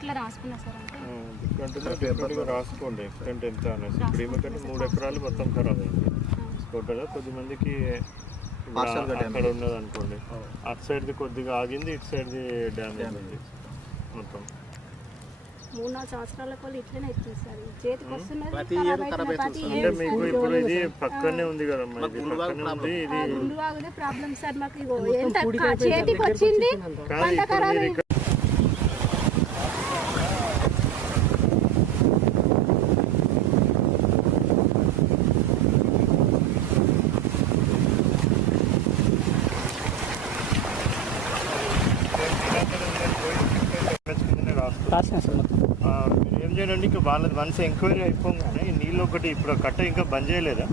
అట్లా రాసుకున్నా సార్. అంటే రాసుకోండి ఎక్స్టెంట్ ఎంత అనేసి. ఇప్పుడు ఏమిటంటే 3 ఎకరాలు మొత్తం ఖరాబ్ అయింది టోటల్గా. కొద్దిమందికి అక్కడ ఉన్నది అనుకోండి, అటు సైడ్ది కొద్దిగా ఆగింది, ఇటు సైడ్ది డ్యామేజ్ ఉంది మొత్తం. 3-4 సంవత్సరాల వాళ్ళు ఇట్లనే ఇస్తుంది సార్, చేతికి వస్తున్నది. అంటే మీకు ఇప్పుడు ఇది పక్కనే ఉంది కదమ్మా, ఇది పక్కనే ఉంది. ఇది గుండువాగుదే ప్రాబ్లం సార్ మాకు. ఎంత చేతికి వచ్చింది పంట ఖరాబ్ అయింది. ఏం చేయండి, ఇంకా వాళ్ళది వన్స్ ఎంక్వైరీ అయిపోగానే నీళ్ళు ఒకటి ఇప్పుడు కట్ట ఇంకా బంద్ చేయలేదా?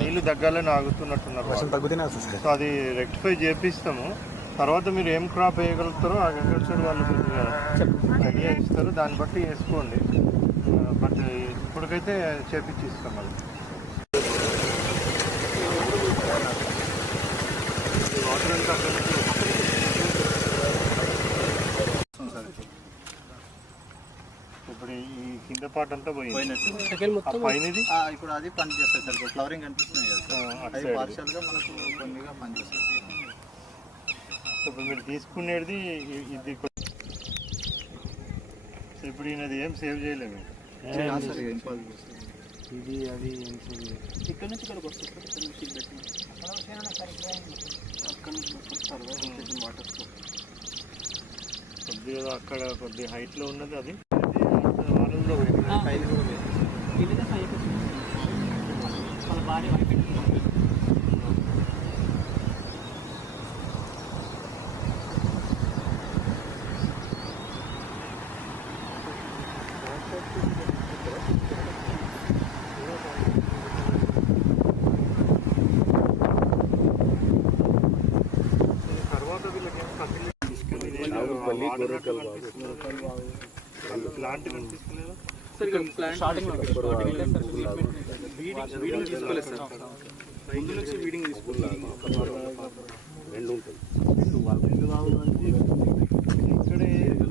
నీళ్ళు తగ్గాలని ఆగుతున్నట్టున్నారు. సో అది రెక్టిఫై చేపిస్తాము. తర్వాత మీరు ఏం క్రాప్ వేయగలుగుతారో ఆ అగ్రికల్చర్ వాళ్ళు కొద్దిగా ఐడియా ఇస్తారు, దాన్ని బట్టి వేసుకోండి. బట్ ఇప్పటికైతే చేపించి ఇస్తాం. అది వాటర్ అంతా అక్కడ ఇప్పుడు ఈ కింద పాట అంతా పోయినట్టు పైనది ఇప్పుడు అది పని చేస్తుంది సార్. ఫ్లవరింగ్ కనిపిస్తున్నాయి కదా, అది పార్షియల్గా మనకు కొన్నిగా పనిచేస్తుంది. సో ఇప్పుడు మీరు తీసుకునేది ఇది. సో ఇప్పుడు ఈయనది ఏం సేవ్ చేయలేము. ఇది అది ఏం సేవ్ చేయలేదు. ఇక్కడ నుంచి ఇక్కడికి వస్తుంది సార్. ఇక్కడ నుంచి అక్కడ నుంచి వాటర్ కొద్దిగా అక్కడ కొద్ది హైట్లో ఉన్నది. అది తర్వాత వీళ్ళకి ప్లాంట్ కనిపిస్తలేదు. ఇక్కడే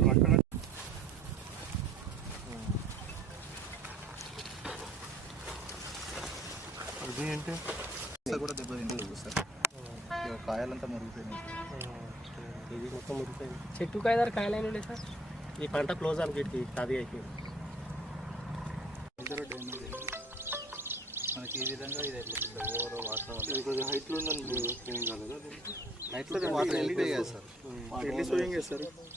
అక్కడ ఇది ఏంటి కూడా దెబ్బతింటుంది సార్. కాయలంతా మురిగిపోయినాయి. ఇది మొత్తం మురిగిపోయింది. చెట్టు కాయదారు కాయలైన ఉండే సార్. ఈ పంట క్లోజ్ అనుకుంటుంది, అది అయిపోయింది. మనకి ఈ విధంగా ఇది ఓవర్ వాటర్ ఇది కొద్దిగా హైట్లో ఉందని ఏం కాదు కదా. హైట్లో వాటర్ వెళ్ళిపోయాయి సార్.